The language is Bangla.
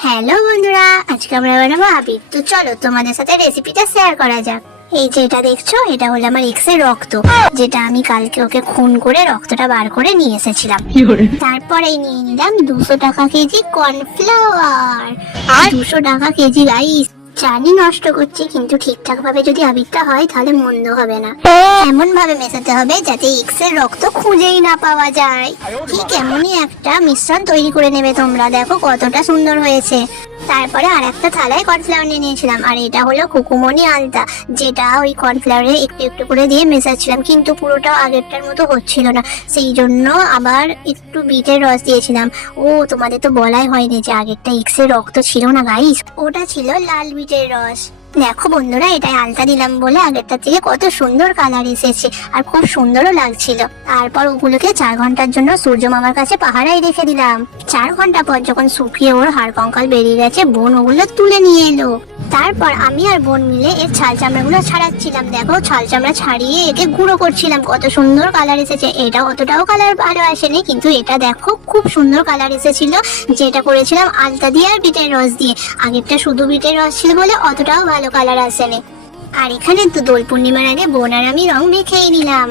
হ্যালো বন্ধুরা, আজকে আমরা বানাবো আবির। তো চলো তোমাদের সাথে রেসিপিটা শেয়ার করা যাক। এই যে এটা দেখছো, এটা হলো আমার এক্স এর রক্ত, যেটা আমি কালকে ওকে খুন করে রক্তটা বার করে নিয়ে এসেছিলাম। তারপরে নিয়ে নিলাম 200 টাকা কেজি কর্নফ্লাওয়ার আর 200 টাকা কেজি রাইস। জানি নষ্ট করছি, কিন্তু ঠিকঠাক ভাবে যদি আবিরটা হয় তাহলে মন্দ হবে না। এমন ভাবে মেশাতে হবে যাতে এক্স এর রক্ত খুঁজেই না পাওয়া যায়। ঠিক এমনই একটা মিশ্রণ তৈরি করে নেবে তোমরা। দেখো কতটা সুন্দর হয়েছে। তারপরে আর একটা থালায় কর্নফ্লাওয়ার নিয়ে নিয়েছিলাম, আর এটা হলো কুকুমনি আলতা, যেটা ওই কর্নফ্লাওয়ারে একটু একটু করে দিয়ে মেশাচ্ছিলাম, কিন্তু পুরোটা আগেরটার মতো হচ্ছিল না। সেই জন্য আবার একটু বিটের রস দিয়েছিলাম। ও তোমাদের তো বলাই হয়নি যে আগেরটা এক্স এর রক্ত ছিল না গাইস, ওটা ছিল লাল বিটের রস। দেখো বন্ধুরা, এটাই আলতা দিলাম বলে আগেরটার থেকে কত সুন্দর কালার এসেছে, আর খুব সুন্দরও লাগছিল। তারপর ওগুলোকে 4 ঘন্টার জন্য সূর্য মামার কাছে পাহারায় রেখে দিলাম। 4 ঘন্টা পর যখন শুকিয়ে ওর হাড় কঙ্কাল বেরিয়ে গেছে, বোন ওগুলো তুলে নিয়ে এলো। তারপর আমি আর বোন মিলে এর ছাল চামড়াগুলো ছাড়াচ্ছিলাম। দেখো ছাল চামড়া ছাড়িয়ে একে গুঁড়ো করছিলাম, কত সুন্দর কালার এসেছে। এটা অতটাও কালার ভালো আসেনি, কিন্তু এটা দেখো খুব সুন্দর কালার এসেছিল, যেটা করেছিলাম আলতা দিয়ে আর বিটের রস দিয়ে। আগেরটা শুধু বিটের রস ছিল বলে অতটাও ভালো কালার আসেনি। আর এখানে তো দোল পূর্ণিমার আগে বোন আর আমি রং মেখেই নিলাম।